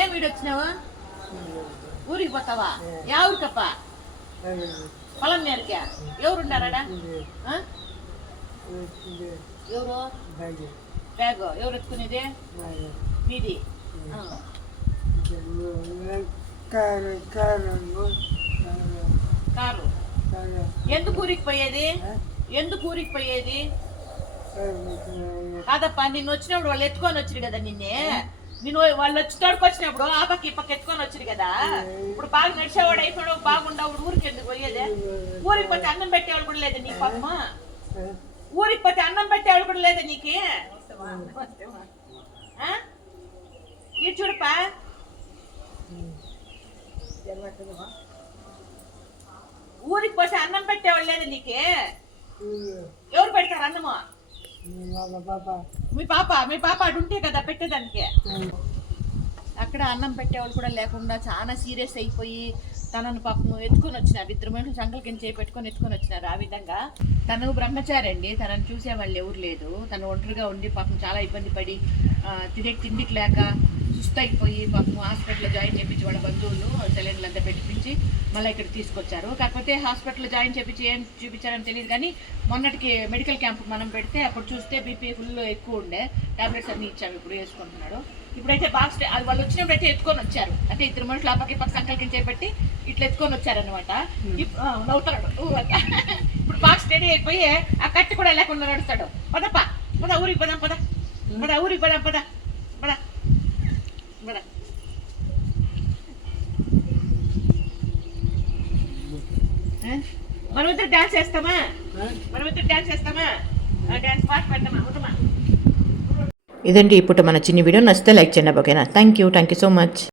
ఏం వీడు వచ్చినావా? ఊరికి పోతావా? యా ఊరికప్ప? పొలం నేరకా? ఎవరున్నారాడా? ఎవరు బ్యాగ్ ఎవరు ఎత్తుకునేది? మీది కారు. ఎందుకు ఊరికి పోయేది? ఎందుకు ఊరికి పోయేది? కాదప్ప, నిన్ను వచ్చినప్పుడు వాళ్ళు ఎత్తుకొని వచ్చారు కదా నిన్నే. నేను వాళ్ళు వచ్చి తోడుకొచ్చినప్పుడు ఆ పక్క ఈ పక్క ఎత్తుకొని వచ్చారు కదా. ఇప్పుడు బాగా నడిచేవాడు అయిపోయాడు, బాగుండవు. ఊరికి ఎందుకు పోయేది? ఊరికి పోతే అన్నం పెట్టేవాళ్ళు కూడా లేదు నీకు పాపమ్మ. ఊరికి పోతే అన్నం పెట్టేవాళ్ళు కూడా లేదా నీకు? ఈ చూడపా, ఊరికి పోతే అన్నం పెట్టేవాళ్ళు లేదా నీకే? ఎవరు పెడతారు అన్నము? మీ పాప అటు ఉంటే కదా పెట్టేదానికి. అక్కడ అన్నం పెట్టేవాళ్ళు కూడా లేకుండా చాలా సీరియస్ అయిపోయి తనను పాపం ఎత్తుకొని వచ్చినారు. ఇద్దరు మనుషులు సంకల కింద చేపెట్టుకొని ఎత్తుకొని వచ్చినారు. ఆ విధంగా తను బ్రహ్మచారి అండి. తనను చూసే వాళ్ళు ఎవరు లేదు. తను ఒంటరిగా ఉండి పాపం చాలా ఇబ్బంది పడి తిండికి లేక సుస్థ అయిపోయి పాపం హాస్పిటల్లో జాయిన్ చేయించి వాళ్ళ బంధువులు సెలైన్లు అంతా పెట్టించి మళ్ళీ ఇక్కడ తీసుకొచ్చారు. కాకపోతే హాస్పిటల్లో జాయిన్ చేయించి ఏం చూపించారని తెలియదు. కానీ మొన్నటికి మెడికల్ క్యాంప్ మనం పెడితే అప్పుడు చూస్తే బీపీ ఫుల్ ఎక్కువ ఉండే. టాబ్లెట్స్ అన్నీ ఇచ్చాము, ఇప్పుడు వేసుకుంటున్నాడు. ఇప్పుడైతే బాగా అది వాళ్ళు వచ్చినప్పుడైతే ఎత్తుకొని వచ్చారు. అంటే ఇద్దరు మనుషులు ఆ పక్క సంకల కింద చేపెట్టి ఇట్లా ఎత్తుకొని వచ్చారనమాట. నవ్వుతాడు. ఇప్పుడు బాగా స్టడీ అయిపోయి ఆ కట్టి కూడా లేకుండా నడుస్తాడు. పదప్ప పద, ఊరికి పదాం పద, పద ఊరికి పదాం పద, పద పద. మనమిద్దరు డాన్స్ చేస్తామా? డాన్స్ పాట పెడతామా? ఇదండి ఇప్పుడు మన చిన్న వీడియో. నచ్చితే లైక్ చేయండి. ఓకేనా? Thank you so much.